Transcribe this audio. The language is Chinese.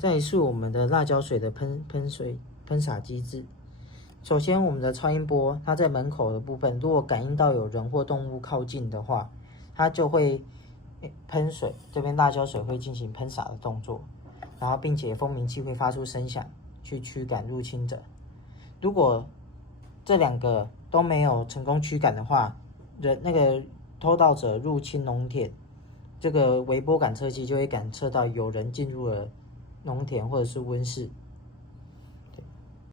这里是我们的辣椒水的喷洒机制。首先，我们的超音波它在门口的部分，如果感应到有人或动物靠近的话，它就会喷水，这边辣椒水会进行喷洒的动作，然后并且蜂鸣器会发出声响去驱赶入侵者。如果这两个都没有成功驱赶的话，那个偷盗者入侵农田，这个微波感测器就会感测到有人进入了农田或者是温室。